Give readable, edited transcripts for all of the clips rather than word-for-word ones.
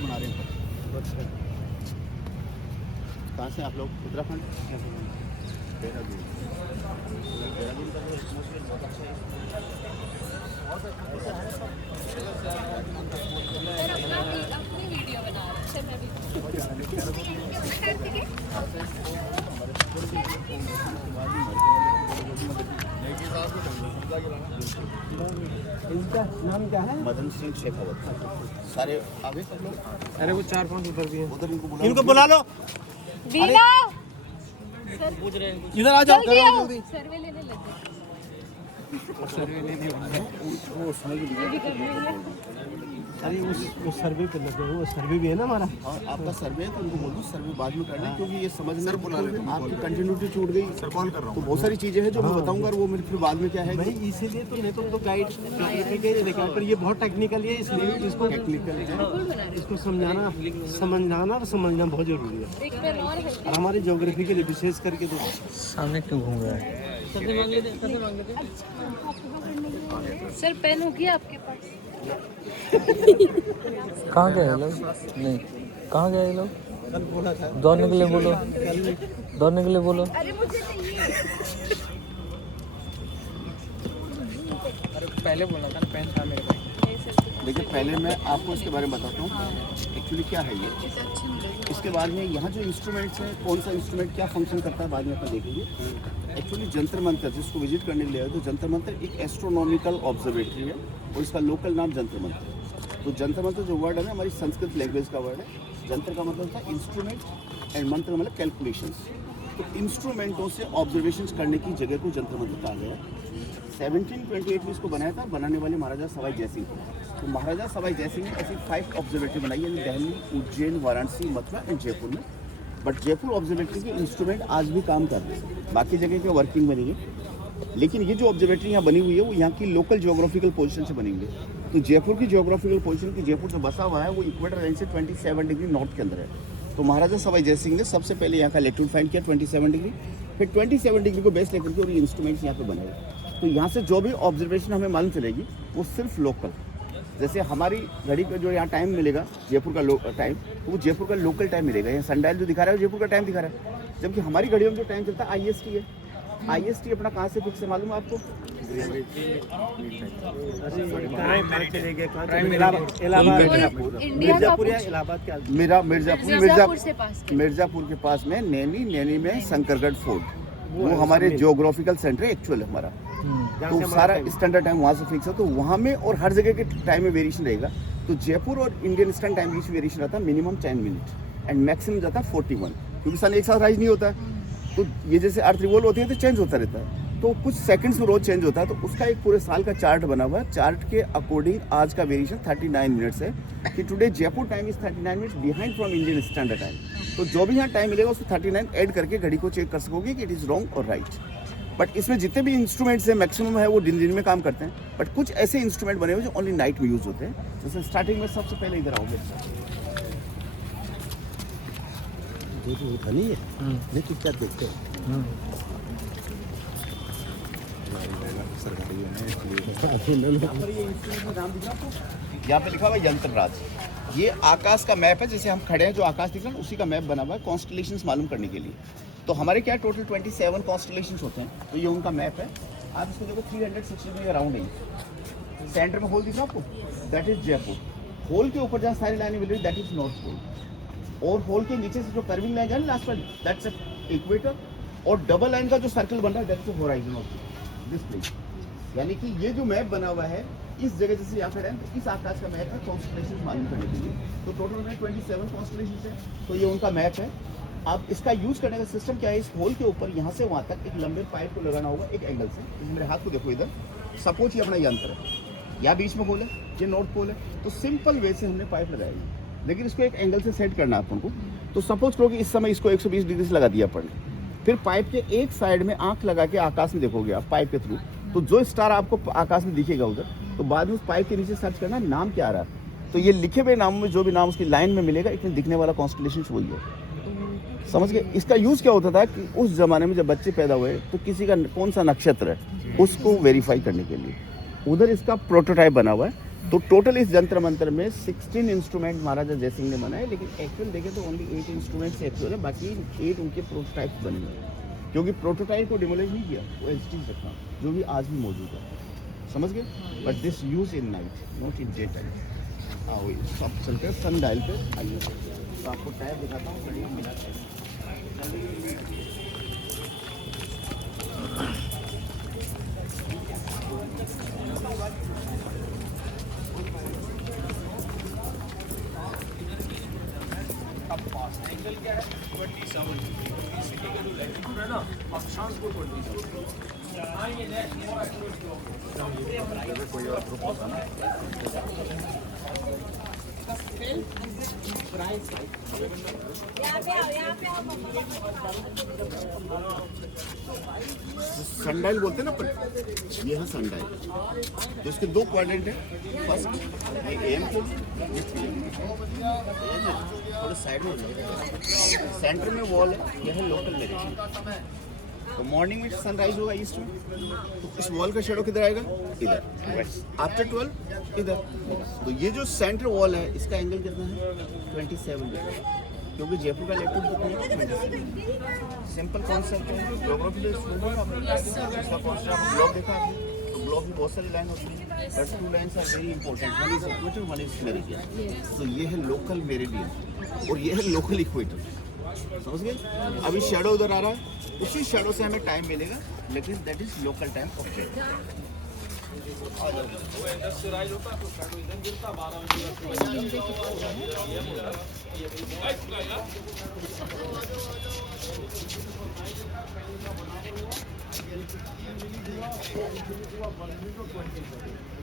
से बना रहे हैं। कहाँ से आप लोग? उत्तराखंड। देहरादून। देहरादून का जो एटमॉस्फेयर बहुत अच्छा है। अपनी वीडियो बना रहे हैं। इनका नाम क्या है? मदन सिंह शेखावत। सारे आगे सब लोग। अरे वो 4-5 उधर भी हैं। उधर इनको बुला लो। वीना इधर आ जाओ, जल्दी आओ, जल्दी। सर्वे लेने लगे। वो समझ लीजिए। अरे वो सर्वे पे लगे, वो सर्वे भी है ना हमारा। और आपका सर्वे है तो उनको बोल दो सर्वे बाद में करना, क्योंकि ये समझना आपकी कंटिन्यूटी छूट गई। सर कॉल कर रहा हूँ तो बहुत सारी चीजें हैं जो मैं बताऊंगा और वो मेरे फिर बाद में क्या है भाई इसीलिए तो नहीं तो गाइड देखा, पर ये बहुत टेक्निकल है, इसलिए इसको टेक्निकल है, इसको समझाना और समझना बहुत जरूरी है। एक पेन और है। और हमारी ज्योग्राफी के लिए विशेष करके तो सामने क्यों घूम रहा है? सर पेन होगी आपके पास? कहाँ गए ये लोग? नहीं, कहाँ गए ये लोग? दौड़ने के लिए बोलो, दौड़ने के लिए बोलो। अरे मुझे चाहिए। पहले बोलना था, पेन था मेरे पास। देखिए पहले मैं आपको इसके बारे में बताता हूँ एक्चुअली क्या है ये। इसके बाद में यहाँ जो इंस्ट्रूमेंट्स हैं, कौन सा इंस्ट्रूमेंट क्या फंक्शन करता है बाद में अपन देखेंगे। एक्चुअली जंतर मंतर जिसको विजिट करने के लिए आए तो जंतर मंतर एक एस्ट्रोनॉमिकल ऑब्जर्वेटरी है और इसका लोकल नाम जंतर मंतर है। तो जंतर मंतर जो वर्ड है ना हमारी संस्कृत लैंग्वेज का वर्ड है। जंतर का मतलब था इंस्ट्रूमेंट एंड मंत्र मतलब कैलकुलेशंस। तो इंस्ट्रूमेंटों से ऑब्जर्वेशंस करने की जगह को जंतर मंतर कहा गया है। 1728 में इसको बनाया था, बनाने वाले महाराजा सवाई जयसिंह थे। तो महाराजा सवाई जयसिंह ने ऐसी 5 ऑब्जर्वेटरी बनाई है दिल्ली, उज्जैन, वाराणसी, मथुरा एंड जयपुर में। बट जयपुर ऑब्जर्वेटरी के इंस्ट्रूमेंट आज भी काम कर रहे हैं, बाकी जगह के वर्किंग बनी है। लेकिन ये जो ऑब्जर्वेटरी यहाँ बनी हुई है वो यहाँ की लोकल जियोग्राफिकल पोजीशन से बनी हुई है। तो जयपुर की जियोग्राफिकल पोजीशन की जयपुर जो बसा हुआ है वो इक्वेटर लाइन से 27 डिग्री नॉर्थ के अंदर है। तो महाराजा सवाई जयसिंह ने सबसे पहले यहाँ का लेट्यूड फाइंड किया 27 डिग्री, फिर 27 डिग्री को बेस लेकर के और ये इंस्ट्रूमेंट्स यहाँ पे बनाए। तो यहाँ से जो भी ऑब्जर्वेशन हमें मालूम चलेगी वो सिर्फ लोकल, जैसे हमारी घड़ी का जो यहाँ टाइम मिलेगा जयपुर का टाइम, तो वो जयपुर का लोकल टाइम मिलेगा। यहाँ सनडायल जो दिखा रहा है वो जयपुर का टाइम दिखा रहा है, जबकि हमारी घड़ियों में जो टाइम चलता है IST है। IST अपना कहाँ से फिक्स है मालूम है आपको? मिर्जापुर के पास में नैनी में शंकरगढ़ फोर्ट, वो हमारे जियोग्राफिकल सेंटर है एक्चुअल हमारा। तो सारा स्टैंडर्ड टाइम वहाँ से फिक्स है, तो वहाँ में और हर जगह के टाइम में वेरिएशन रहेगा। तो जयपुर और इंडियन स्टैंडर्ड टाइम बीच वेरिएशन रहता है मिनिमम 10 मिनट एंड मैक्सिमम जाता है 41, क्योंकि सन एक साथ राइज नहीं होता है। तो ये जैसे अर्थ रिवॉल्व होती है तो चेंज होता रहता है, तो कुछ सेकंड्स में रोज चेंज होता है। तो उसका एक पूरे साल का चार्ट बना हुआ है। चार्ट के अकॉर्डिंग आज का वेरिएशन 39 मिनट्स है कि today Jaipur time is 39 minutes behind from Indian standard time. तो जो भी यहाँ टाइम मिलेगा उसको 39 ऐड करके घड़ी को चेक कर सकोगे कि इट इज़ रॉन्ग और राइट। बट इसमें जितने भी इंस्ट्रूमेंट्स हैं मैक्सिमम है वो दिन में काम करते हैं, बट कुछ ऐसे इंस्ट्रूमेंट बने हुए जो ओनली नाइट में यूज होते हैं। जैसे स्टार्टिंग में सबसे पहले इधर आओगे, नहीं है लेकिन क्या देखते हो यहाँ पे लिखा हुआ है यंत्रराज। ये आकाश का मैप है, जैसे हम खड़े हैं जो आकाश दिख रहा है उसी का मैप बना हुआ है कॉन्स्टलेशंस मालूम करने के लिए। तो हमारे क्या टोटल 27 कॉन्स्टलेशंस होते हैं, तो ये उनका मैप है। आप इसको देखो 360 डिग्री अराउंड है। सेंटर में होल दिख रहा है आपको, दैट इज जयपुर। होल के ऊपर जहाँ सारी लाइनें मिल रही दैट इज नॉर्थ पोल, और होल के नीचे से जो कर्विंग लाइन है लास्ट वाली दैट्स इक्वेटर, और डबल लाइन का जो सर्कल बन रहा है that's the horizon of this place. यानी कि ये जो मैप बना हुआ है इस जगह जैसे यहाँ पे तो इस आकाश का मैप है कॉन्स्टलेशंस मालूम करने के लिए। तो टोटल में 27 कॉन्स्टलेशंस है, तो ये उनका मैप है। अब इसका यूज करने का सिस्टम क्या है, इस होल के ऊपर यहाँ से वहाँ तक एक लंबे पाइप को लगाना होगा एक एंगल से। जैसे मेरे हाथ को देखो इधर, सपोज ये अपना यंत्र है, यहाँ बीच में होल है, ये नॉर्थ पोल है, तो सिंपल वे से हमने पाइप लगाई, लेकिन इसको एक एंगल से सेट करना है अपन को। तो सपोज करो कि इस समय इसको 120 डिग्री से लगा दिया अपन ने, फिर पाइप के एक साइड में आंख लगा के आकाश में देखोगे आप पाइप के थ्रू, तो जो स्टार आपको आकाश में दिखेगा उधर, तो बाद में उस पाइप के नीचे सर्च करना नाम क्या आ रहा है। तो ये लिखे हुए नामों में जो भी नाम उसकी लाइन में मिलेगा इतने दिखने वाला कॉन्स्टलेशन वही है। समझ गए? इसका यूज़ क्या होता था कि उस ज़माने में जब बच्चे पैदा हुए तो किसी का कौन सा नक्षत्र है उसको वेरीफाई करने के लिए, उधर इसका प्रोटोटाइप बना हुआ है। तो टोटल इस जंतर मंतर में 16 इंस्ट्रूमेंट महाराजा जयसिंह ने बनाए, लेकिन एक्चुअल देखें तो ओनली 8 इंस्ट्रूमेंट्स एक्चुअल है, बाकी 8 उनके प्रोटोटाइप्स बने हुए हैं, क्योंकि प्रोटोटाइप को डिमोलिश नहीं किया, वो एज इट इज रखा, जो भी आज भी मौजूद है, समझ गए। But this use in night, not in day time. हाँ वही सब चलते हैं सन डायल पे। आइए तो आपको टायर दिखाता हूँ, बढ़िया मिला सनडाइल बोलते हैं ना अपन, ये है सनडाइल। तो इसके दो क्वाड्रेंट है, फर्स्ट ये एम को, थोड़ा साइड में सेंटर में वॉल है, यह है लोकल मेरिडियन। तो मॉर्निंग में सनराइज होगा ईस्ट में, तो इस वॉल का शेडो किधर आएगा, इधर वेस्ट। आफ्टर 12 इधर। तो ये जो सेंटर वॉल है इसका एंगल कितना है, 27 डिग्री, क्योंकि जयपुर का लेफ्ट कितना है, 27। सिंपल कॉन्सेप्ट है, ज्योग्राफी इसका कॉन्सेप्ट आप ब्लॉक देखा आपने, तो ब्लॉक में बहुत सारी लाइन होती है, but 2 lines are very important, one is equator, one is meridian. तो ये है लोकल मेरिडियन और ये है लोकल इक्वेटर, समझ गए। अभी शेडो उधर आ रहा है, उसी शेडो से हमें टाइम मिलेगा, लेकिन that is local time of day.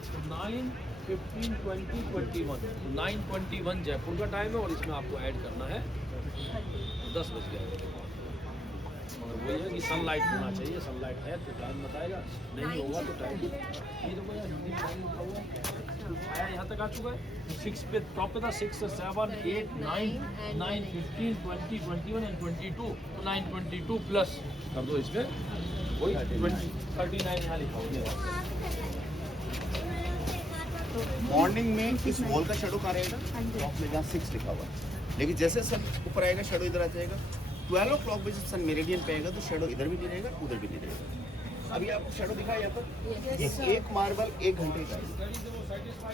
तो 9, 15, 20, 21, 9:21 जयपुर का टाइम है और इसमें आपको ऐड करना है 10 बज गया। मगर वही है कि सनलाइट होना चाहिए, सनलाइट है तो टाइम बताएगा, नहीं होगा तो टाइम ये तो भैया हिंदी में टाइम लिखा हुआ है, आया यहाँ तक आ चुका है। 6 पे टॉप पे था, 6, 7, 8, 9, 9, 15, 20, 21 एंड 22। तो 9:22 प्लस कर दो इसमें, वही 39 यहाँ लिखा हुआ है। मॉर्निंग में इस वॉल का शेडो कहाँ रहेगा, टॉप में जहाँ 6 लिखा हुआ है, लेकिन जैसे सन ऊपर आएगा शेडो इधर आ जाएगा। 12 o'clock पे जब सन मेरिडियन पे आएगा तो शेडो इधर भी नहीं रहेगा, उधर भी नहीं रहेगा। अभी आपको शेडो दिखा यहाँ पर, एक मार्बल 1 घंटे का है।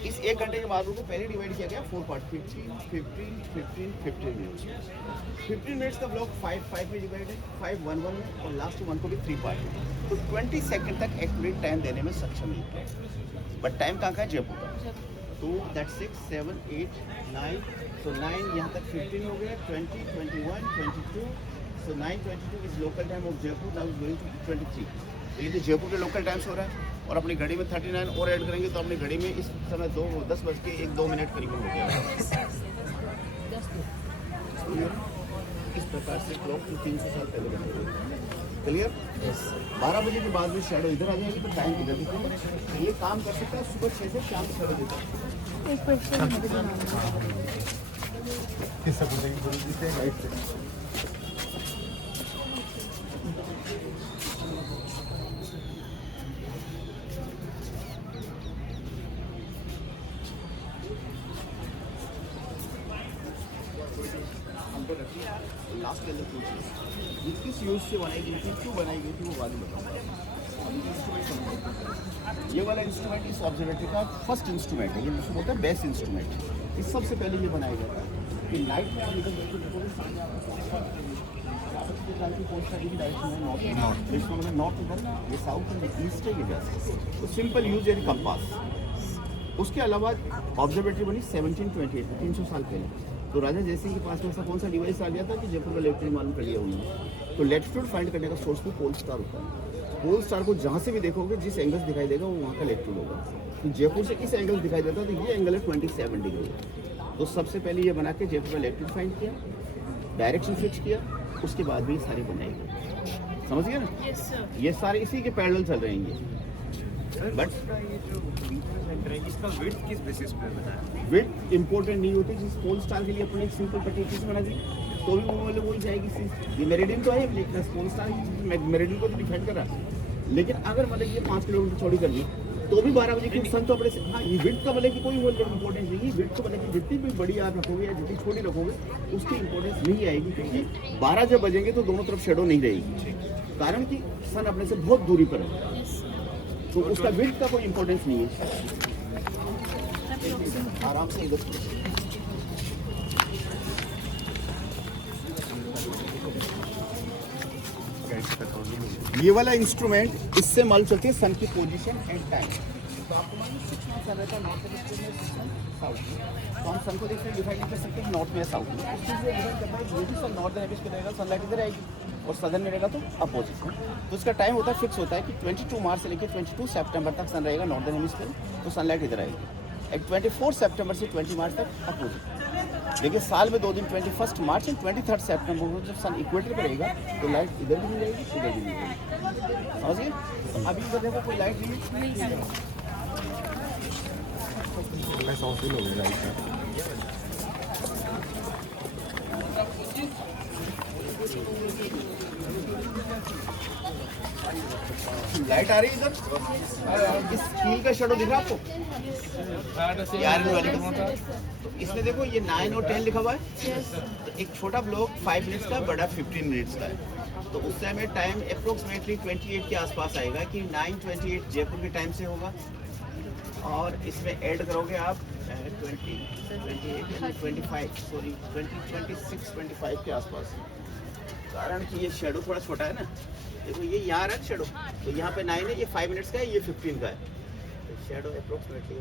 इस 1 घंटे के मार्बल को पहले डिवाइड किया गया 4 पार्ट, 15, 15, 15, 15 मिनट्स। 15 मिनट्स का ब्लॉक 5 में डिवाइड है, 5 1 1 में, और लास्ट 1 को भी 3 पार्ट में। तो 20 सेकंड तक एक्यूरेट टाइम देने में सक्षम है, बट टाइम कहाँ का है, जयपुर का। तो दैट 6, 7, 8, 9, तो 9 यहाँ तक 15 हो गया, 20, 21, 22, so 9:22 is local time of Jaipur, now is going to 23। तो ये तो जयपुर के लोकल टाइम से हो रहा है, और अपनी घड़ी में 39 और ऐड करेंगे तो अपनी घड़ी में इस समय 10:01-2 मिनट करीबन हो गया। इस प्रकार से क्लॉक को 300 साल पहले बनाई, क्लियर। 12 बजे के बाद में शेडो इधर आ जाएगी तो टाइम इधर दिखेगा। ये काम कर सकता है सुबह 6 से शाम 6 बजे तक। लास्ट के अंदर पूछिए किस यूज से बनाई गई थी, क्यों बनाई गई थी, वो बाद में बताऊँगा। ये वाला इंस्ट्रूमेंट इस ऑब्जर्वेटरी का फर्स्ट इंस्ट्रूमेंट है, ये जिसको बोलते हैं बेस्ट इंस्ट्रूमेंट। इस सबसे पहले ये बनाया गया था कि नाइट में आप इधर देखो नॉर्थ इधर, ये साउथ है, ये ईस्ट है, ये वेस्ट। तो सिंपल यूज है कंपास। उसके अलावा ऑब्जर्वेटरी बनी 1728 में, 300 साल पहले। तो राजा जयसिंह के पास में ऐसा कौन सा डिवाइस आ गया था कि जयपुर का लेफ्टिनेंट मालूम कर लिया उन्होंने। तो लेटिट्यूड फाइंड करने का सोर्स भी पोल स्टार होता है। पोल स्टार को जहाँ से भी देखोगे, जिस एंगल से दिखाई देगा वो वहाँ का लेटिट्यूड होगा। तो जयपुर से इस एंगल दिखाई देता है, तो ये एंगल है 27 डिग्री। तो सबसे पहले ये बना के जयपुर का लेटिट्यूड फाइंड किया, डायरेक्शन फिक्स किया, उसके बाद भी ये सारे बनाए गए। समझ गए ना, ये सारे इसी के पैरेलल चल रहे हैं। बट इसका विड्थ किस बेसिस पे बना है? विड्थ इंपॉर्टेंट नहीं होती। जिस पोल स्टार के लिए अपने एक सिंपल पट्टी चीज बना दी तो भी वो बोले बोल जाएगी ये मेरिडियन तो है, लेकिन पोल स्टार मेरिडियन को तो डिफाइन कर रहा है। लेकिन अगर मतलब ये 5 किलोमीटर चौड़ी कर ली तो भी 12 बजे क्योंकि सन तो अपने से हाँ ये विड्थ का मतलब कि कोई इंपॉर्टेंस नहीं है, विड्थ को मतलब कि जितनी भी बड़ी आप रखोगे या जितनी छोटी रखोगे उसकी इंपॉर्टेंस नहीं आएगी, क्योंकि 12 जब बजेंगे तो दोनों तरफ शेडो नहीं रहेगी, कारण कि सन अपने से बहुत दूरी पर है, तो उसका विड्थ का कोई इंपॉर्टेंस नहीं है। आराम से इधर ये वाला इंस्ट्रूमेंट इससे मालूम चलती है सन की पोजीशन एंड टाइम। तो आपको मालूम 6 मंथ सन रहता है नॉर्थ हेमिस्फीयर में, 6 मंथ साउथ में, तो हम सन को देखते हैं डिफाइन नहीं कर सकते कि नॉर्थ में या साउथ में, उस चीज़ को डिफाइन करना है ये भी सन नॉर्थ हेमिस्फीयर रहेगा, सनलाइट इधर आएगी और सदर्न में रहेगा तो अपोजिट में। तो इसका टाइम होता है फिक्स होता है कि 22 मार्च से लेकर 22 सितंबर तक सन रहेगा नॉर्दर्न हेमिस्फीयर, तो सनलाइट इधर आएगी, एंड 24 सितंबर से 20 मार्च तक अपोजिट। देखिए साल में 2 दिन 21 मार्च एंड 23 सितंबर को जब सन इक्वेटर पर रहेगा तो लाइट इधर भी नहीं रहेगी इधर भी नहीं रहेगी, समझिए। तो अभी इधर देखो कोई लाइट नहीं है, लाइट आ रही है इधर, इस कील का शेडो दिख रहा है आपको यार वाली का? तो इसमें देखो ये 9 और 10 लिखा हुआ है, तो एक छोटा ब्लॉक 5 मिनट्स का, बड़ा 15 मिनट्स का है, तो उस समय टाइम अप्रोक्सीमेटली 28 के आसपास आएगा कि 9:28 जयपुर के टाइम से होगा, और इसमें ऐड करोगे आप 26-25 के आसपास, कारण कि ये शेडो थोड़ा छोटा है ना, देखो ये यहाँ है शेडो, तो यहाँ पे 9 है, ये 5 मिनट्स का है, ये 15 का है, तो शेडो अप्रोक्सीमेटली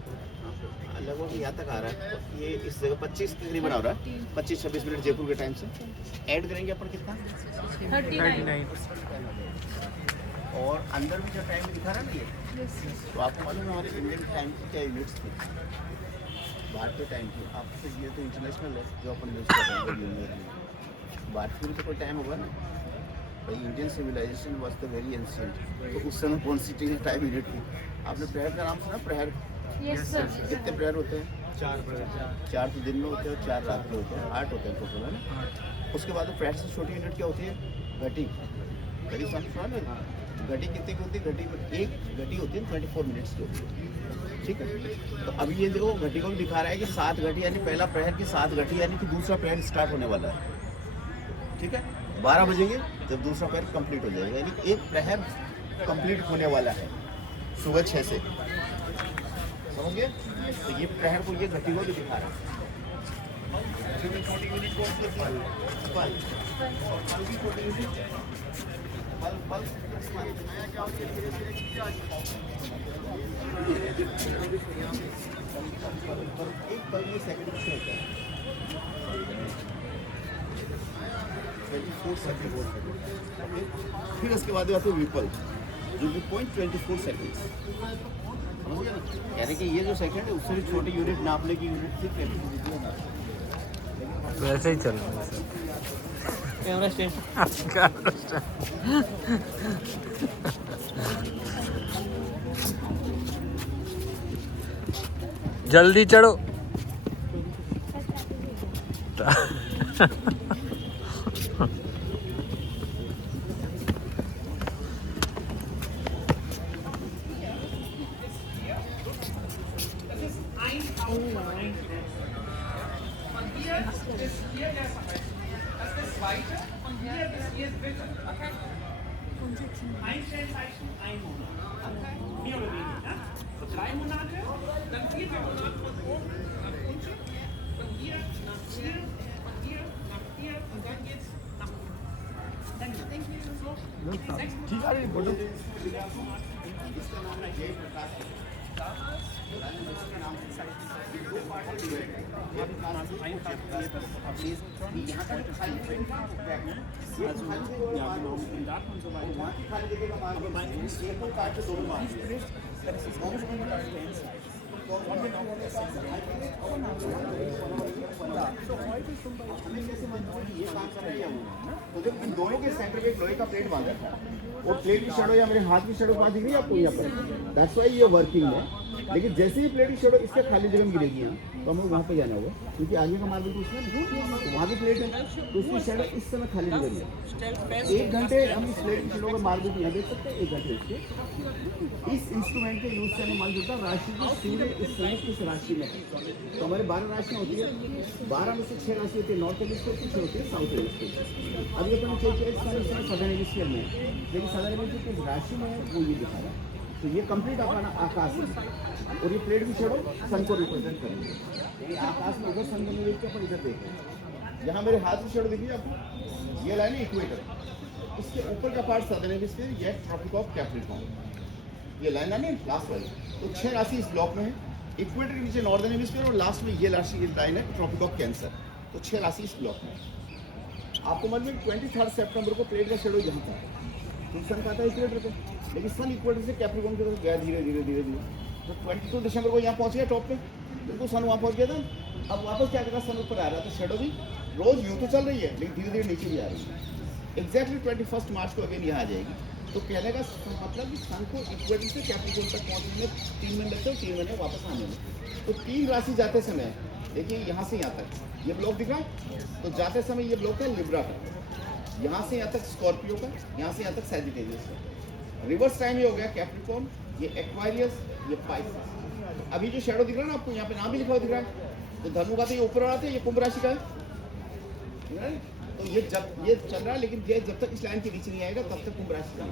लगभग यहाँ तक आ रहा है, तो ये इस जगह 25 तकरीबन आ रहा है, 25-26 मिनट जयपुर के टाइम से ऐड करेंगे अपन कितना 39। और अंदर भी जो टाइम दिखा रहा है ना ये, तो आपको मालूम है हमारे इंडियन टाइम की क्या यूनिट्स थी, भारतीय टाइम की, आपसे ये तो इंटरनेशनल है जो अपन यूज़ कर रहे हैं, भारतीय में तो कोई टाइम होगा ना भाई, Indian civilization was the very ancient, तो उस समय कौन सी टाइम यूनिट थी? आपने प्रहर का नाम सुना? प्रहर यस सर। कितने प्रहर होते हैं? 4 तो दिन में होते हैं और 4 रात में होते हैं, 8 होते हैं टोटल, है ना। उसके बाद प्रहर से छोटी यूनिट क्या होती है? घटी। घटी सुना है? घटी कितने की होती है? घटी एक घटी होती है 24 मिनट्स की होती है, ठीक है। तो अभी ये देखो घटी को भी दिखा रहा है कि 7 घटी यानी पहला प्रहर की 7 घटी यानी कि दूसरा प्रहर स्टार्ट होने वाला है, ठीक है। 12 बजेंगे जब दूसरा प्रहर कंप्लीट हो जाएगा, यानी एक प्रहर कंप्लीट होने वाला है सुबह 6 से, समझ गए। तो ये प्रहर को ये घटी को भी दिखा रहा है। छोटी यूनिट कौन सी होती है? पल। छोटी यूनिट पल पल एक पल में सेकंड में होता है 24 सेकंड बोल सकते हैं। फिर उसके बाद आते हैं विपल जो कि 0.24 सेकंड, समझ गए ना, यानी कि ये जो सेकंड है उससे भी छोटी यूनिट नापने की यूनिट थी, वैसे ही चल रहा है सर। कैमरा स्टैंड जल्दी चढ़ो। ठीक है बोलो। इसका नाम है जय प्रकाश इन दोनों के सेंटर में एक लोहे का प्लेट बांधा था, वो प्लेट की शेडो या मेरे हाथ की शेडो दिख रही है आपको यहाँ पर, दैट्स व्हाई ये वर्किंग है। लेकिन जैसे ही प्लेट की शेडो इसके खाली जगह में गिरेगी यहाँ, तो हमें वहाँ पे जाना होगा, क्योंकि आगे का मार्बल तो उसमें नहीं, तो वहाँ भी प्लेट है, तो उसकी शेडो इस समय खाली जगह में है। 1 घंटे हम इस प्लेट की शेडो का मार्बल यहाँ देख सकते हैं, 1 घंटे उसके। इस इंस्ट्रूमेंट के यूज से हमें मालूम होता है राशि की सूर्य इस समय किस राशि में है। तो हमारे 12 राशियाँ होती है, 12 में से 6 राशि होती है नॉर्थ हेमिस्फीयर की, 6 होती है साउथ हेमिस्फीयर। अभी अपन चेक किया सदर्न हेमिस्फीयर में, लेकिन सदर्न हेमिस्फीयर किस राशि में है वो ये दिखा रहा है। तो ये कंप्लीट अपना आकाश है, और ये प्लेट की शेडो सन को रिप्रेजेंट करेंगे। यानी आकाश में उधर सन बने हुए अपन इधर देखें, यहाँ मेरे हाथ की शेडो देखिए आपको, ये लाइन है इक्वेटर, इसके ऊपर का पार्ट सदर्न हेमिस्फीयर, ये ट्रॉपिक ऑफ कैप्रिकॉर्न, ये लाइन है ना लास्ट वाली। तो 6 राशि इस ब्लॉक में है, इक्वेटर के नीचे नॉर्दर्न हेमिस्फीयर, और लास्ट में ये राशि लाइन है ट्रॉपिक ऑफ कैंसर। तो 6 राशि इस ब्लॉक में। आपको मालूम है 23 सितंबर को प्लेट का शेडो यहाँ था, तो सन का था इक्वेटर पे, लेकिन सन इक्वेटर से कैप्रिकॉर्न की तरफ गया धीरे धीरे धीरे धीरे। तो 22 दिसंबर को यहाँ पहुँच गया टॉप पे, बिल्कुल सन वहाँ पहुँच गया था। अब वापस क्या करेगा, सन ऊपर आ रहा था, शेडो भी रोज यूँ तो चल रही है, लेकिन धीरे धीरे नीचे भी आ रही है। एग्जैक्टली 21 मार्च को अगेन यहाँ आ जाएगी। तो कहने का मतलब कि सन को इक्वेटर से कैप्रिकॉर्न तक पहुँचने में 3 महीने लगते हैं, 3 महीने वापस आने में। तो 3 राशि जाते समय देखिए यहाँ से यहाँ तक ये ब्लॉक दिख रहा है, तो जाते समय ये ब्लॉक है लिब्रा का, यहाँ से यहाँ तक स्कॉर्पियो का, यहाँ से यहाँ तक सैजिटेरियस का। रिवर्स टाइम ये हो गया कैप्रिकॉर्न, ये एक्वारियस, ये पाइसेस। अभी जो शेडो दिख रहा है ना आपको, यहाँ पे नाम भी लिखा हुआ दिख रहा है, तो धनु का तो ये ऊपर वाला था, ये कुंभ राशि का है, ठीक है। तो ये जब ये चल रहा है, लेकिन ये जब तक इस लाइन के नीचे नहीं आएगा तब तक कुंभ राशि का है।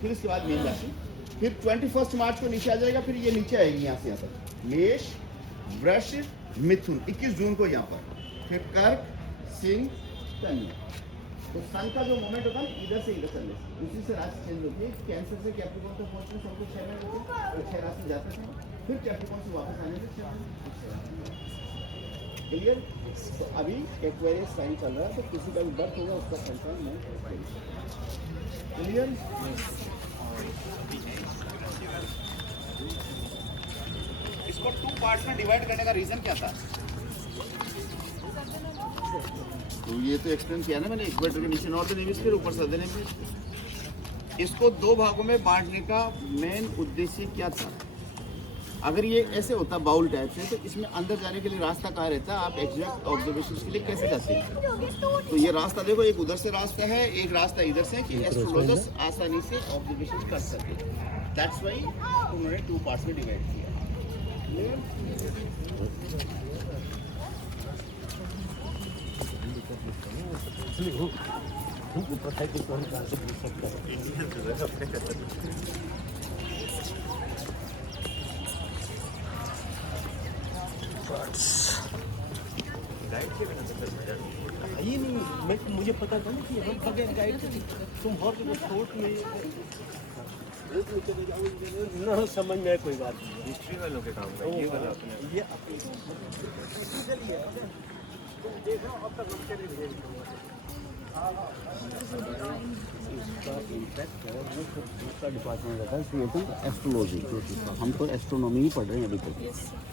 फिर इसके बाद मीन राशि, फिर 21 मार्च को नीचे आ जाएगा, फिर ये नीचे आएगी यहाँ से यहाँ तक, मेष, वृष, मिथुन 21 जून को यहाँ पर, फिर कर्क, सिंह, कन्या। तो सन का जो मोमेंट होता है इधर से इधर चलने से, उसी से राशि चेंज होती है। कैंसर से कैप्रिकॉर्न तक पहुँचने से हमको 6 महीने होते हैं, और 6 राशि जाते हैं, फिर कैप्रिकॉर्न से वापस आने में 6 महीने। क्लियर। तो अभी एक्वेरियस साइन चल रहा है, तो किसी का भी बर्थ होगा उसका कंफर्म नहीं। क्लियर। इसको 2 पार्ट्स में डिवाइड करने का रीजन क्या था? तो ये तो एक्सप्लेन किया ना मैंने, इक्वेटर के नीचे नॉर्दर्न हेमिस्फीयर, ऊपर सदर्न हेमिस्फीयर। इसको 2 भागों में बांटने का मेन उद्देश्य क्या था? अगर ये ऐसे होता बाउल टाइप से, तो इसमें अंदर जाने के लिए रास्ता कहाँ रहता है, आप एग्जैक्ट ऑब्जर्वेशन के लिए कैसे जाते हैं? तो ये रास्ता देखो, एक उधर से रास्ता है, एक रास्ता इधर से, कि एस्ट्रोलॉजर्स आसानी से ऑब्जर्वेशन कर सके। दैट्स वाई उन्होंने 2 पार्ट्स में डिवाइड किया। ये नहीं, मुझे पता था ना कि हम बगैर गाइड तुम और शॉर्ट में ना समझ में कोई बात नहीं। हिस्ट्री वालों के काम का ये वाला ये देखो अब तक हम चले गए। इसका इम्पैक्ट है, उसका डिपार्टमेंट रहता है, एस्ट्रोलॉजी। हम तो एस्ट्रोनॉमी ही पढ़ रहे हैं अभी तक,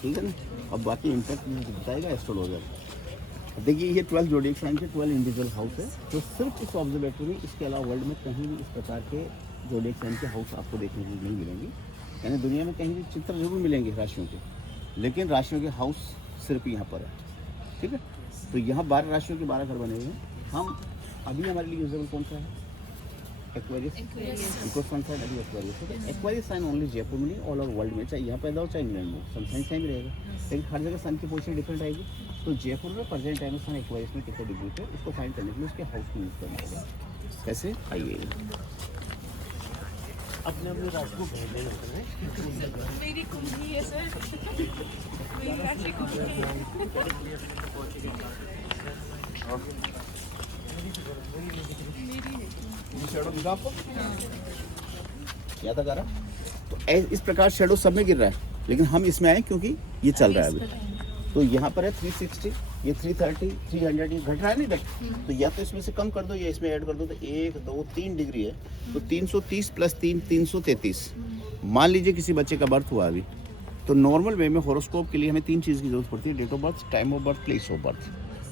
ठीक है ना। अब बाकी इम्पैक्ट बताएगा एस्ट्रोलॉजर। देखिए ये 12 जोडिएक साइन के 12 इंडिविजुअल हाउस है, तो सिर्फ इस ऑब्जर्वेटरी में, इसके अलावा वर्ल्ड में कहीं भी इस प्रकार के जोडिएक साइन के हाउस आपको देखने को नहीं मिलेंगे। यानी दुनिया में कहीं भी चित्र जरूर मिलेंगे राशियों के, लेकिन राशियों के हाउस सिर्फ यहाँ पर है, ठीक है। तो यहाँ 12 राशियों के 12 घर बने हुए हैं। हम अभी हमारे लिए यूजेबल कौन सा है? एक्वेरियस। बिकॉज सन साइन अभी एक्वेरियस है, तो एक्वेरियस साइन ओनली जयपुर में नहीं, ऑल ओवर वर्ल्ड में, चाहे यहाँ पैदा हो चाहे इंग्लैंड में, सनसाइन साइन रहेगा, लेकिन हर जगह सन की पोजीशन डिफरेंट आएगी। तो जयपुर में प्रेजेंट टाइम में सन एक्वेरियस में कितने डिग्री पे, उसको फाइंड करने के लिए उसके हाउस को यूज़ करना होगा। कैसे? आइए अपने अपने राशि को भेज देना है। मेरी कुंडली है सर, मेरी राशि कुंडली है। शेडो दिखा आपको? क्या था कह रहा? तो इस प्रकार शेडो सब में गिर रहा है, लेकिन हम इसमें आए क्योंकि ये चल रहा है अभी। तो यहाँ पर है 360, ये 330, 300, ये घट रहा है नहीं तक, तो या तो इसमें से कम कर दो या इसमें ऐड कर दो, तो 1, 2, 3 डिग्री है, तो 330 + 3 333। मान लीजिए किसी बच्चे का बर्थ हुआ अभी, तो नॉर्मल वे में हॉरोस्कोप के लिए हमें 3 चीज़ की जरूरत पड़ती है, date of birth, time of birth, place of birth.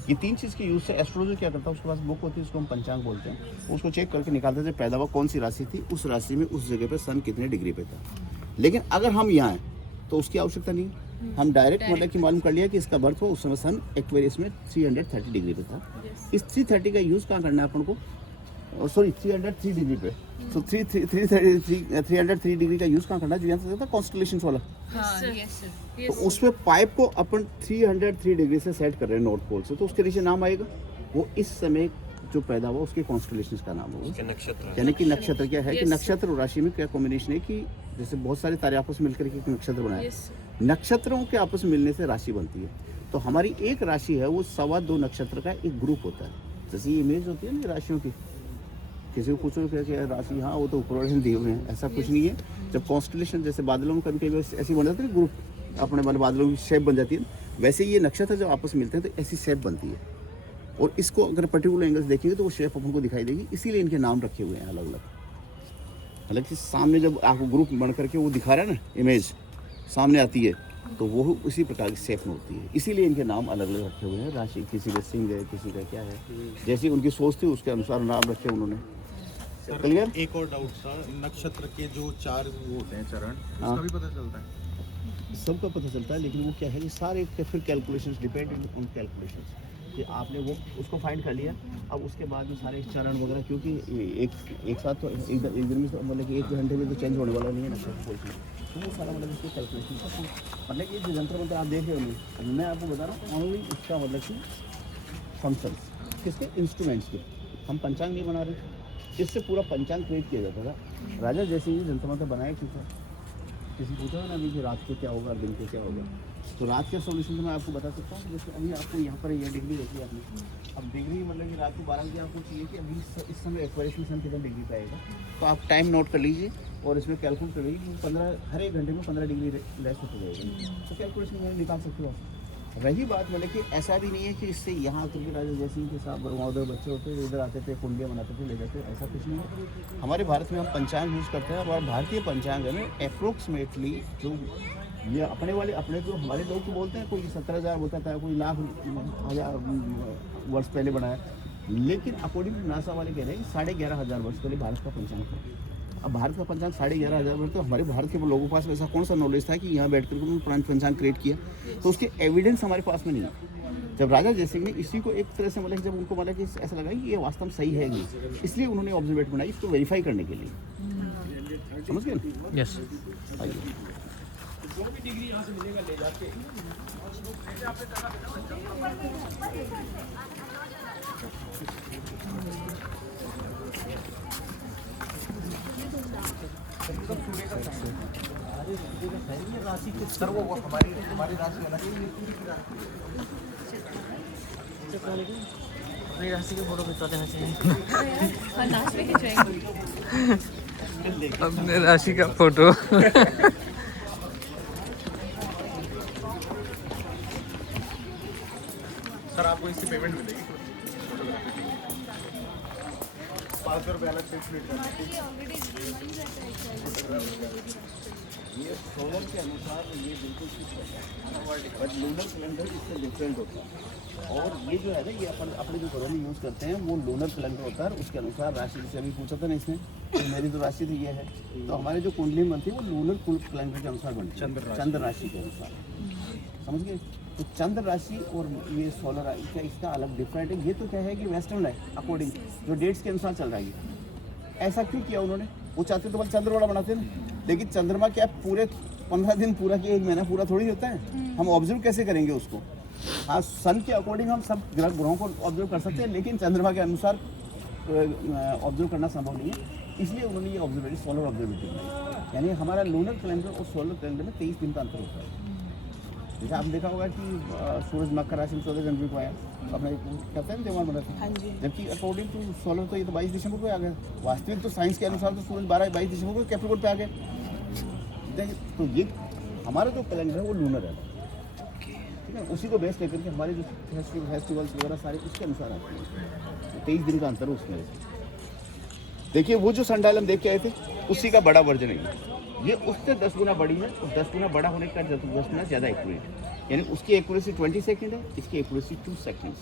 ये 3 चीज़ के यूज़ से एस्ट्रोलॉजर क्या करता है, उसके पास बुक होती है, उसको हम पंचांग बोलते हैं, उसको चेक करके निकालते थे पैदावार कौन सी राशि थी, उस राशि में उस जगह पे सन कितने डिग्री पे था। लेकिन अगर हम यहाँ हैं तो उसकी आवश्यकता नहीं है। हम डायरेक्ट मतलब कि मालूम कर लिया कि इसका बर्थ हो उस समय सन एक्वेरियस में 330 डिग्री पे था। इस 330 का यूज़ कहाँ करना है अपन को, सॉरी 303 डिग्री पे। सो 303 डिग्री का यूज़ कहाँ करना है, जो यहाँ से था कॉन्स्टलेशन वाला। तो उसमें पाइप को अपन 303 डिग्री से सेट कर रहे हैं नॉर्थ पोल से, तो उसके नीचे नाम आएगा वो इस समय जो पैदा हुआ उसके कॉन्स्टलेशन का नाम होगा। यानी कि नक्षत्र क्या है कि नक्षत्र और राशि में क्या कॉम्बिनेशन है कि जैसे बहुत सारे तारे आपस में मिलकर के एक नक्षत्र बनाए, नक्षत्रों के आपस में मिलने से राशि बनती है। तो हमारी एक राशि है वो 2.25 नक्षत्र का एक ग्रुप होता है। जैसे ये इमेज होती है ना राशियों की, किसी को पूछो क्या राशि, हाँ वो तो ऊपर दिए हुए हैं, ऐसा कुछ नहीं है। जब कॉन्स्टलेशन जैसे बादलों में कभी ऐसी बन जाती है ग्रुप, अपने वाले बादलों की शेप बन जाती है, वैसे ये नक्षत्र जब आपस में मिलते हैं तो ऐसी शेप बनती है। और इसको अगर पर्टिकुलर एंगल से देखेंगे तो वो शेप अपन को दिखाई देगी, इसीलिए इनके नाम रखे हुए हैं अलग अलग। हालांकि सामने जब आपको ग्रुप बन करके वो दिखा रहा है ना, इमेज सामने आती है तो वो उसी प्रकार की शेप में होती है, इसीलिए इनके नाम अलग अलग रखे हुए हैं। राशि किसी का सिंह है, किसी का क्या है, जैसी उनकी सोच थी उसके अनुसार नाम रखे उन्होंने। क्लियर? एक और डाउट था, नक्षत्र के जो 4 वो होते हैं चरण, उसका भी पता चलता है? सबका पता चलता है, लेकिन वो क्या है कि सारे के फिर कैलकुलेशंस डिपेंड ऑन कैलकुलेशंस कि आपने वो उसको फाइंड कर लिया। अब उसके बाद में सारे चरण वगैरह, क्योंकि एक साथ तो एक दिन में मतलब कि 1 घंटे में तो चेंज होने वाला नहीं है नक्षत्र, तो वो सारा मतलब उसके कैलकुलेशन मतलब कि जो यंत्र मंत्र आप देख रहे होंगे, मैं आपको बता रहा हूँ ओनली इसका मतलब कि फंक्शन किसके, इंस्ट्रूमेंट्स के। हम पंचांग नहीं बना रहे, इससे पूरा पंचांग क्रिएट किया जाता था। राजा जैसे ही यंत्र मंत्र बनाया क्यों था, किसी पूछा ना अभी कि रात को क्या होगा, दिन को क्या होगा, तो रात के सोल्यूशन तो मैं आपको बता सकता हूँ। जैसे अभी आपको यहाँ पर ये डिग्री देखी आपने, अब डिग्री मतलब कि रात को 12 बजे आपको चाहिए कि अभी इस समय एक्वेरियस में सन कितना डिग्री पे आएगा, तो आप टाइम नोट कर लीजिए और इसमें कैलकुलेट कर लीजिए कि 15 हर एक घंटे में 15 डिग्री लेस होता जाएगा, तो कैलकुलेशन में निकाल सकते हो आप। रही बात मतलब कि ऐसा भी नहीं है कि इससे यहाँ आकर के राजा जयसिंह के साथ उधर बच्चे होते थे, इधर आते थे, कुंडियाँ बनाते थे, ले जाते, ऐसा कुछ नहीं है। हमारे भारत में हम पंचांग यूज़ करते हैं और भारतीय पंचांग में अप्रोक्सीमेटली जो ये अपने वाले अपने तो हमारे लोग तो बोलते हैं कोई 17,000 बोलता था, कोई लाख हजार वर्ष पहले बनाया, लेकिन अकॉर्डिंग टू नासा वाले कह रहे हैं कि 11,500 वर्ष पहले भारत का पंचांग था। अब भारत का पंचांग 11,500 वर्ष, तो हमारे भारत के लोगों के पास ऐसा कौन सा नॉलेज था कि यहाँ बैठ कर उन्होंने पंचांग क्रिएट किया, तो उसके एविडेंस हमारे पास में नहीं है। जब राजा जयसिंह ने इसी को एक तरह से मतलब जब उनको मतलब कि ऐसा लगा कि ये वास्तव में सही है नहीं, इसलिए उन्होंने ऑब्जर्वेट बनाई इसको वेरीफाई करने के लिए। समझ गए? यस। आइए जो भी डिग्री यहाँ से मिलेगा ले जाके सर वो हमारी राशि अलग है। अपनी राशि की फोटो खिंचवाते हैं अपने राशि का फोटो। सर आपको इसकी पेमेंट मिलेगी, 500 रुपये अलग से स्प्लिट करना। ये सोलर के अनुसार ये बिल्कुल फिक्स है, बट लूनर कैलेंडर इससे डिफरेंट होता है। और ये जो है ना ये अपने जो घरों में यूज़ करते हैं वो लूनर कैलेंडर होता है, उसके अनुसार राशि जैसे अभी पूछा था ना इसने, तो मेरी जो राशि थी ये है, तो हमारे जो कुंडली बनती है वो लूनर कैलेंडर के अनुसार बनती है, चंद्र राशि के अनुसार। समझ गए? तो चंद्र राशि और ये सोलर राशि क्या इसका अलग डिफरेंट है। ये तो क्या है कि वेस्टर्न है अकॉर्डिंग जो डेट्स के अनुसार चल रहा है। ऐसा क्यों किया उन्होंने, वो चाहते तो बल चंद्र वाला बनाते ना, लेकिन चंद्रमा क्या पूरे 15 दिन पूरा कि 1 महीना पूरा थोड़ी होता है, हम ऑब्जर्व कैसे करेंगे उसको। हाँ सन के अकॉर्डिंग हम सब ग्रहों को ऑब्जर्व कर सकते हैं, लेकिन चंद्रमा के अनुसार ऑब्जर्व करना संभव नहीं है, इसलिए उन्होंने ये ऑब्जर्वेटरी सोलर ऑब्जर्वेटरी बनाई। यानी हमारा लूनर कैलेंडर और सोलर कैलेंडर में 23 दिन का अंतर होता है। जैसे आपने देखा होगा कि सूरज मकर राशि में 14 जनवरी को आया, तो अपना कहते हैं त्यौहार मनाते हैं, जबकि अकॉर्डिंग टू सोलर तो ये तो 22 दिसंबर को आ गया। वास्तविक तो साइंस के अनुसार तो सूरज 22 दिसंबर को कैप्रिकॉर्न पे आ गया। देखिए तो ये हमारा जो कैलेंडर है वो लूनर है, ठीक है, उसी को बेस लेकर के हमारे जो फेस्टिवल्स वगैरह सारे उसके अनुसार आते हैं। 23 दिन का अंतर है उसमें। देखिए वो जो सनडायल हम देख के आए थे उसी का बड़ा वर्जन है ये उससे 10 गुना बड़ी है, और 10 गुना बड़ा होने का 10 गुना ज़्यादा एक्यूरेट है। यानी उसकी एक्यूरेसी 20 सेकंड है, इसकी एक्यूरेसी 2 सेकंड।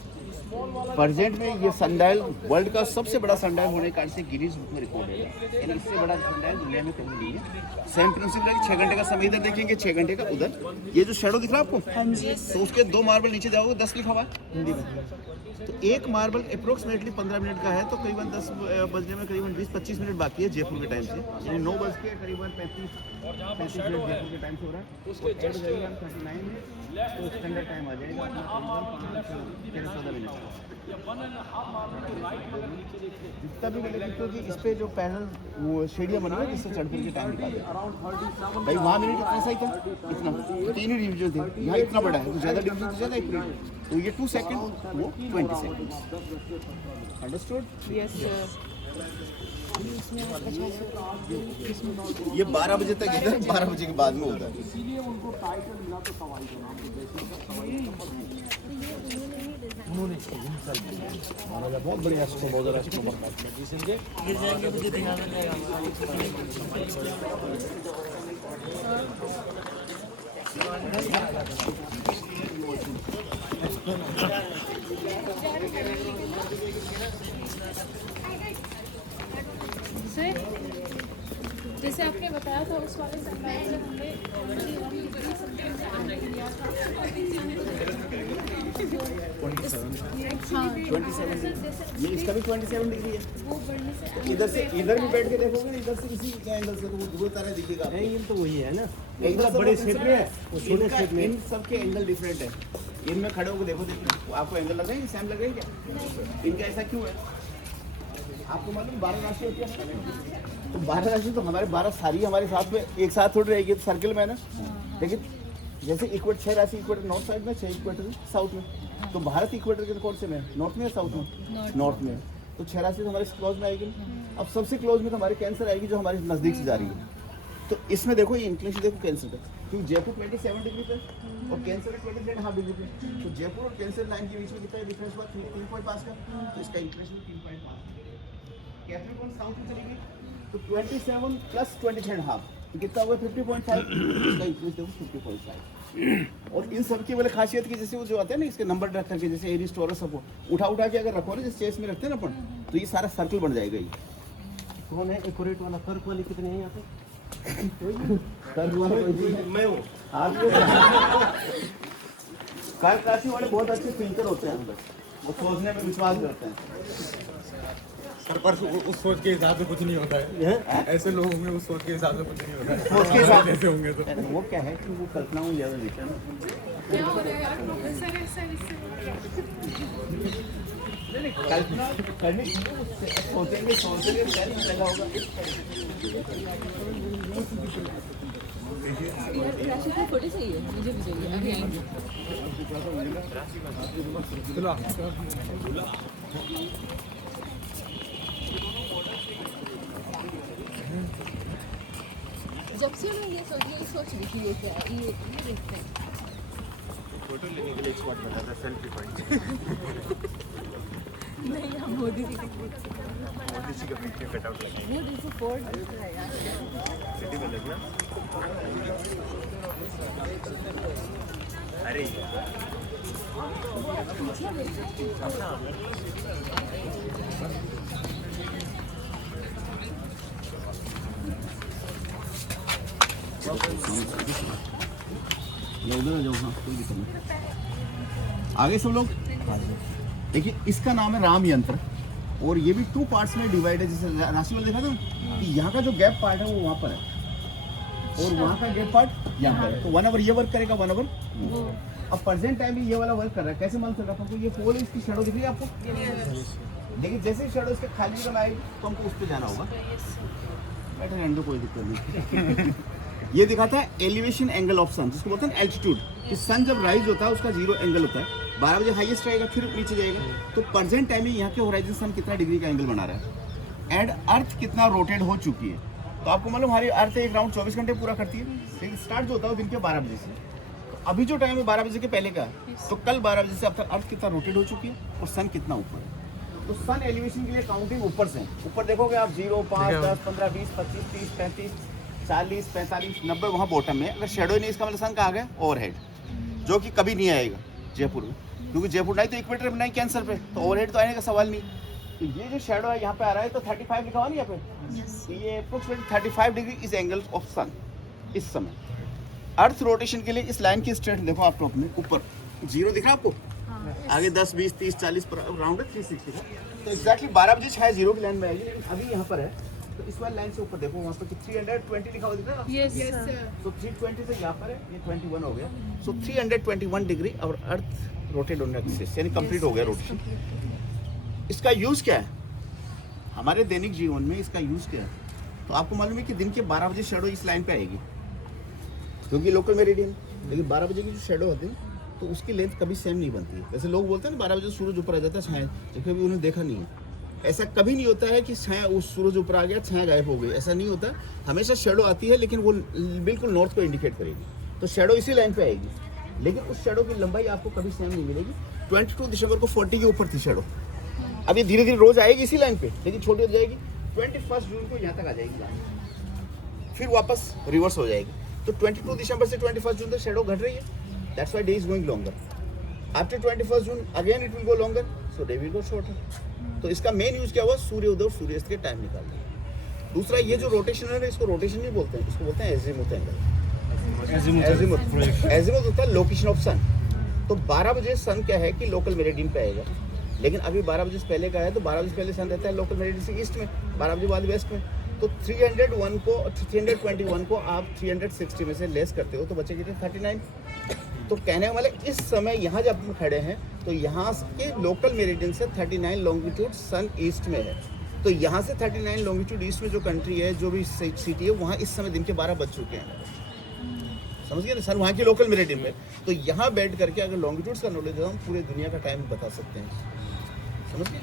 प्रेजेंट में ये सनडायल वर्ल्ड का सबसे बड़ा सनडायल होने के कारण से गिनीज बुक में रिकॉर्ड है, यानी इससे बड़ा सनडायल दुनिया में कहीं नहीं है। सेम प्रिंसिपल है कि 6 घंटे का समय इधर देखेंगे, 6 घंटे का उधर। ये जो शेडो दिख रहा है आपको, तो उसके 2 मार्बल नीचे जाओगे 10 लिखा हुआ है हिंदी में। तो एक मार्बल अप्रोक्सीमेटली 15 मिनट का है, तो करीबन 10 बजने में करीबन 20-25 मिनट बाकी है जयपुर के टाइम से, यानी 9 बज के करीबन 35 मिनट जयपुर के टाइम से हो रहा है। उसके 39 में तो स्टैंडर्ड टाइम आ जाएगा 14 मिनट। जितना भी मिलेगा, क्योंकि इस पे जो पैनल वो शेडिया बना है जिससे चढ़कर के टाइम निकाल भाई, वहाँ मिनट इतना सही था, इतना 3 ही डिवीजन थे, यहाँ इतना बड़ा है तो ज़्यादा डिवीजन तो ज़्यादा 1 मिनट, तो ये 2 सेकंड वो 20 सेकंड। अंडरस्टूड? यस ये 12 बजे तक इधर, 12 बजे के बाद में होता है। बहुत बढ़िया जिससे गिर जाएंगे मुझे ध्यान रहेगा। जैसे आपने बताया था उस वाले सनराइज में हमने ये इसका भी 27 डिग्री है। वो बढ़ने से तो इधर से इधर भी बैठ के देखोगे, इधर से इसी एंगल से तो वो दो तरह दिखेगा। ये तो वही है ना, एकदम बड़े शेप में है, वो छोटे शेप में। इन सबके एंगल डिफरेंट है। इनमें खड़े होकर देखो आपको एंगल लग रहा है, सेम लग रहा है क्या? इनका ऐसा क्यों है? आपको मालूम 12 राशि होती है, तो 12 राशि तो हमारे 12 सारी हमारे साथ में एक साथ थोड़ी रहेगी, तो सर्किल में है ना। लेकिन जैसे इक्वेटर 6 राशि इक्वेटर नॉर्थ साइड में, 6 इक्वेटर साउथ में, तो भारत इक्वेटर के कौन से में, नॉर्थ में या साउथ में? नॉर्थ में। तो 6 राशि तो हमारे क्लोज में आएगी। अब सबसे क्लोज में तो हमारे कैंसर आएगी जो हमारे नज़दीक से जा रही है। तो इसमें देखो ये इंक्लिनेशन देखो कैंसर का, क्योंकि जयपुर 27 डिग्री पे और कैंसर 23.5 डिग्री पे, तो जयपुर और कैंसर लाइन के बीच में कितना डिफरेंस हुआ? 3.5 का, तो इसका इंक्लिनेशन 3.5। कैप्रिकॉर्न साउथ में चली गई तो 27 प्लस 23.5 तो कितना हुआ? 50.5। इसका इंक्रीज देखो 50.5। और इन सब की वाले खासियत की जैसे वो जो आते हैं ना इसके नंबर रख करके, जैसे एरिस टोरस सब उठा उठा के अगर रखो ना, जैसे चेस में रखते हैं ना अपन, तो ये सारा सर्कल बन जाएगा। ये कौन है एक्यूरेट वाला? कर्क वाली कितने हैं यहाँ पे? मैं हूँ कर्क राशि वाले बहुत अच्छे थिंकर होते हैं अंदर, वो सोचने में विश्वास करते हैं। पर उस सोच के हिसाब से कुछ नहीं होता है। ऐसे लोग होंगे उस सोच के हिसाब से कुछ नहीं होता है। सोच के हिसाब ऐसे होंगे तो वो क्या है कि वो कल्पनाओं ज़्यादा देते हैं। क्या हो रहा है यार? प्रोफेसर सर इससे कल्पना करनी सोचेंगे टाइम लगा होगा। राशि को फोटो चाहिए, मुझे भी चाहिए, अभी आएंगे। जब से मैं ये सोच रही थी ये क्या है, ये देखते हैं। फोटो लेने के लिए स्पॉट बता था, सेल्फी पॉइंट। नहीं, हम मोदी जी मोदी जी का पीछे कटआउट लगा वो देखो फोर्ड है यार। सिटी में लगना। अरे उधर जाओ। हाँ कोई दिक्कत नहीं। आगे सब लोग देखिए, इसका नाम है राम यंत्र और ये भी 2 पार्ट्स में डिवाइड है। जैसे राशि वाला देखा था कि यहाँ का जो गैप पार्ट है वो वहाँ पर है और वहाँ का गैप पार्ट यहाँ पर है। तो 1 आवर ये वर्क करेगा, 1 आवर। अब प्रेजेंट टाइम भी ये वाला वर्क कर रहा है। कैसे मालूम चल रहा है? ये पोल है, इसकी शेडो दिख रही है आपको। लेकिन जैसे ही शेडो इसके खाली जगह आएगी तो हमको उस पर जाना होगा। बैठे रहने दो, कोई दिक्कत नहीं। ये दिखाता है एलिवेशन एंगल ऑफ सन, जिसको बोलते हैं एल्टीट्यूड। कि सन जब राइज होता है उसका 0 एंगल होता है, 12 बजे हाईएस्ट रहेगा, फिर नीचे जाएगा। तो प्रेजेंट टाइम में यहाँ के होराइजन सन कितना डिग्री का एंगल बना रहा है एंड अर्थ कितना रोटेट हो चुकी है। तो आपको मालूम हमारी अर्थ एक राउंड 24 घंटे पूरा करती है, लेकिन स्टार्ट जो होता है दिन के 12 बजे से। तो अभी जो टाइम है 12 बजे के पहले का, तो कल 12 बजे से अब तक अर्थ कितना रोटेट हो चुकी है और सन कितना ऊपर है। तो सन एलिवेशन के लिए काउंटिंग ऊपर से, ऊपर देखोगे आप 0, 5, 10, 15, 20, 25, 30, 35, 40, 45, 90 वहाँ बॉटम में। अगर शेडो नहीं, इसका मतलब सन का आ गया ओवरहेड। जो कि कभी नहीं आएगा जयपुर में, क्योंकि जयपुर नहीं तो इक्वेटर में नहीं कैंसर पे, तो ओवरहेड तो आने का सवाल नहीं। तो ये जो शेडो है यहाँ पे आ रहा है तो 35 लिखा हुआ नहीं यहाँ पे, तो ये approximately 35 degree is angle of sun इस समय। अर्थ रोटेशन के लिए इस लाइन की स्ट्रेट देखो आप टॉप में ऊपर 0 दिख रहा है आपको, आगे 10 20 30 40 पर राउंड 360 का, तो एग्जैक्टली 12 बजे छाया 0 की लाइन में आएगी। लेकिन अभी यहाँ पर है तो इस वाली लाइन से ऊपर देखो वहाँ पर 320 लिखा हुआ दिख रहा है। Yes, sir. तो 320 से यहाँ पर है, ये 21 हो गया, सो 321 डिग्री और अर्थ रोटेट ऑन एक्सिस, यानी कंप्लीट हो गया रोटेशन। इसका यूज़ क्या है हमारे दैनिक जीवन में, इसका यूज़ क्या है? तो आपको मालूम है कि दिन के 12 बजे शेडो इस लाइन पे आएगी क्योंकि लोकल मेरिडियन, लेकिन 12 बजे की जो शेडो होती है तो उसकी लेंथ कभी सेम नहीं बनती है। जैसे लोग बोलते हैं ना 12 बजे सूरज ऊपर आ जाता है छाया, जो कभी उन्होंने देखा नहीं है, ऐसा कभी नहीं होता है कि छाया उस सूरज ऊपर आ गया छाया गायब हो गई, ऐसा नहीं होता। हमेशा शेडो आती है लेकिन वो बिल्कुल नॉर्थ को इंडिकेट करेगी, तो शेडो इसी लाइन पे आएगी, लेकिन उस शेडो की लंबाई आपको कभी सेम नहीं मिलेगी। 22 दिसंबर को 40 के ऊपर थी शेडो, अब ये धीरे धीरे रोज आएगी इसी लाइन पे, लेकिन छोटी हो जाएगी। 21 जून को यहाँ तक आ जाएगी लाइन, फिर वापस रिवर्स हो जाएगी। तो 22 दिसंबर से 21 जून तक शेडो घट रही है, that's why day is going longer. After 21 June again it will go longer, so day will go shorter. तो इसका मेन यूज क्या हुआ, सूर्योदय और सूर्यास्त के टाइम निकालना। दूसरा ये जो रोटेशन है इसको रोटेशन नहीं बोलते हैं, इसको बोलते हैं एजीमुथ एंगल। एजीमुथ होता है लोकेशन ऑफ सन। तो 12 बजे सन क्या है कि लोकल मेरिडियन पे आएगा, लेकिन अभी 12 बजे से पहले का है तो 12 बजे पहले सन रहता है लोकल मेरिडियन से ईस्ट में, 12 बजे बाद वेस्ट में। तो 321 को आप 360 में से लेस करते हो तो बचे कितने 39। तो कहने वाले इस समय यहाँ जब हम खड़े हैं तो यहाँ के लोकल मेरिडियन से 39 लॉन्गिट्यूड सन ईस्ट में है। तो यहाँ से 39 लॉन्गिट्यूड ईस्ट में जो कंट्री है, जो भी सिटी है, वहाँ इस समय दिन के 12 बज चुके हैं, समझ गए ना सर, वहाँ की लोकल मेरिडियन में। तो यहाँ बैठ करके अगर लॉन्गिट्यूड्स का नॉलेज हो हम पूरे दुनिया का टाइम बता सकते हैं, समझ गए।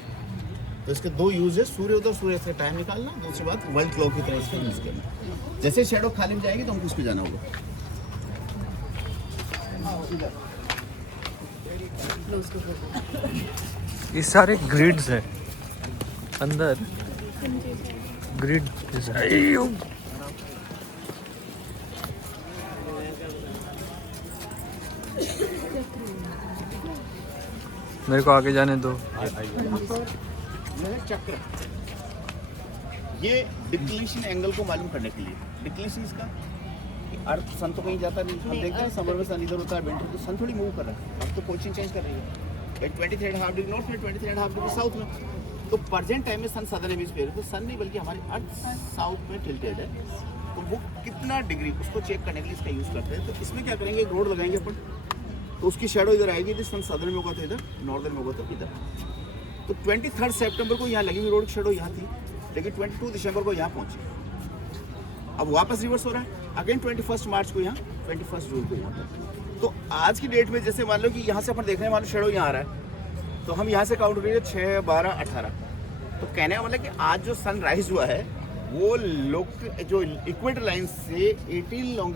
तो इसके दो यूज है, सूर्योदय और सूर्यास्त का टाइम निकालना, दूसरी बात वर्ल्ड क्लॉक की तरह इसका यूज करना। जैसे शेडो खाली में जाएगी तो हमको उस पर जाना होगा। ये सारे ग्रिड्स हैं अंदर, ग्रिड मेरे को आगे जाने दो। चक्र, ये डिक्लेशन एंगल को मालूम करने के लिए, डिक्लेशन इसका अर्थ सन तो कहीं जाता नहीं, हम देखते हैं समर में सन इधर होता है, विंटर तो सन थोड़ी मूव कर रहा है, अब तो पोजीशन चेंज कर रही है। 23.5 डिग्री नॉर्थ में, 23.5 डिग्री साउथ में। तो प्रेजेंट टाइम में सन सदर्न हेमिस्फीयर, तो सन नहीं बल्कि हमारे अर्थ साउथ में टिल्टेड है, तो वो कितना डिग्री उसको चेक करने के लिए इसका यूज़ करते हैं। तो इसमें क्या करेंगे, एक रोड लगाएंगे अपन, तो उसकी शेडो इधर आएगी, यदि सन सदर्न में होगा तो इधर, नॉर्दर्न में होगा तो इधर। तो 23 सितंबर को यहाँ लगी हुई रोड की शेडो यहाँ थी, लेकिन 22 दिसंबर को यहाँ पहुँची, अब वापस रिवर्स हो रहा है अगेन 21 मार्च को यहाँ, 21 जून को यहाँ पर। तो आज की डेट में जैसे मान लो कि यहाँ से अपन देख रहे हैं, मान लो शेडो यहाँ आ रहा है, तो हम यहाँ से काउंट करेंगे 6, 12, 18। तो कहने का मतलब कि आज जो सन राइज हुआ है वो जो इक्वेटर लाइन से 18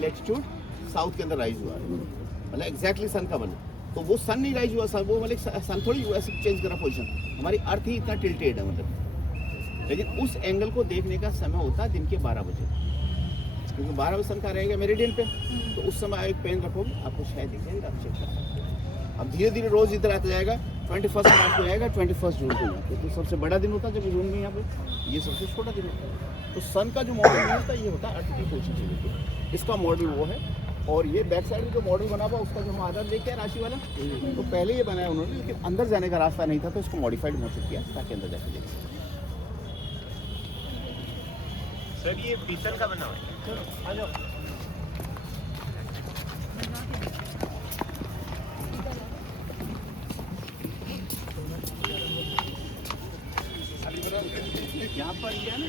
लैटिट्यूड साउथ के अंदर राइज हुआ है, मतलब एग्जैक्टली सन का बना। तो वो सन नहीं राइज हुआ, वो मतलब सन थोड़ी ऐसे चेंज करा पोजिशन, हमारी अर्थ ही इतना टिल्टेड है मतलब। लेकिन उस एंगल को देखने का समय होता है दिन के 12 बजे, क्योंकि 12 बजे सन का रहेगा मेरिडियन पे, तो उस समय एक पेन रखोगे आपको शायद दिख जाएगा, आप चेक कर सकते हैं। अब धीरे धीरे रोज इधर आता जाएगा, 21 मार्च को आएगा, 21 जून को यहाँ पे, तो सबसे बड़ा दिन होता है जब जून में यहाँ पे, ये सबसे छोटा दिन होता है। तो सन का जो मॉडल नहीं होता ये होता है अर्थ की पोजीशन से लेकर, इसका मॉडल वो है। और ये बैक साइड में जो मॉडल बना हुआ उसका जो हम आधार देखे हैं राशि वाला, तो पहले ये बनाया उन्होंने, लेकिन अंदर जाने का रास्ता नहीं था तो इसको मॉडिफाइड मोशन किया ताकि अंदर जाके देख सकें। सर ये पीतल का बना हुआ है, आ जाओ। यहाँ पर ये है ना,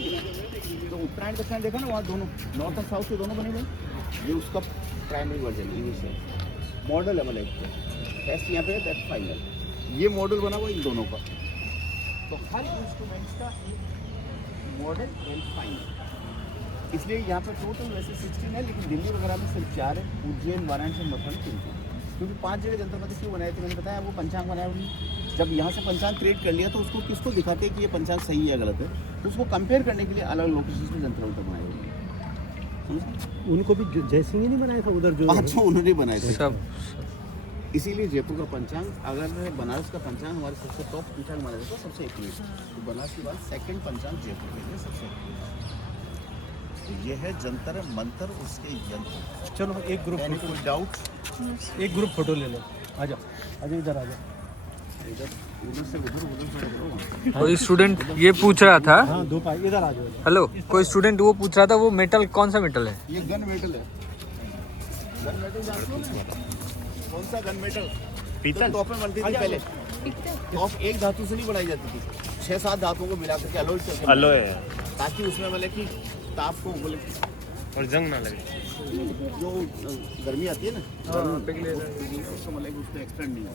तो उत्तरायण दक्षिण देखा ना, वहाँ दोनों नॉर्थ और साउथ के दोनों बने हुए, ये उसका प्राइमरी वर्जन है, मॉडल है, मतलब टेस्ट यहाँ पे है, दैट फाइनल ये मॉडल बना हुआ इन दोनों का। तो हर इंस्ट्रूमेंट्स का एक मॉडल एंड फाइनल, इसलिए यहाँ पर टोटल वैसे 16 है, लेकिन दिल्ली वगैरह में सिर्फ 4 है, उज्जैन, वाराणसी, मथुरा 3 थे, क्योंकि 5 जगह जंतर मंतर क्यों बनाए थे मैंने बताया, वो पंचांग बनाया उन्होंने। जब यहाँ से पंचांग क्रिएट कर लिया तो उसको किसको दिखाते हैं कि ये पंचांग सही है गलत है, तो उसको कंपेयर करने के लिए अलग लोकेशन में जंतर मंतर बनाए हुए हैं। उनको भी जय सिंह ही नहीं बनाया था उधर जो अच्छा उन्होंने बनाए थे। सब इसीलिए जयपुर का पंचांग, अगर बनारस का पंचांग हमारे सबसे टॉप पंचांग माना जाता है, सबसे एक्यूरेट। तो बनारस के बाद सेकंड पंचांग जयपुर के लिए सबसे तो ये है जंतर मंतर उसके यंत्र। चलो एक ग्रुप यानी कोई डाउट एक ग्रुप फोटो ले लो। आ जाओ इधर आ जाओ। इधर उधर से उधर कोई स्टूडेंट ये पूछ रहा था, हाँ दो पाई इधर आ जाओ। हेलो, कोई स्टूडेंट वो पूछ रहा था वो मेटल कौन सा मेटल है? ये गन मेटल है। गन मेटल जानते हो? कौन सा गन मेटल? पीतल। टॉप में बनती थी पहले। टॉप एक धातु से नहीं बनाई जाती थी, 6-7 धातुओं को मिला करके अलॉय है, ताकि उसमें मतलब कि ताप को बोले और जंग ना लगे। जो गर्मी आती है ना, उसको मतलब कि उसको एक्सपेंड नहीं हो।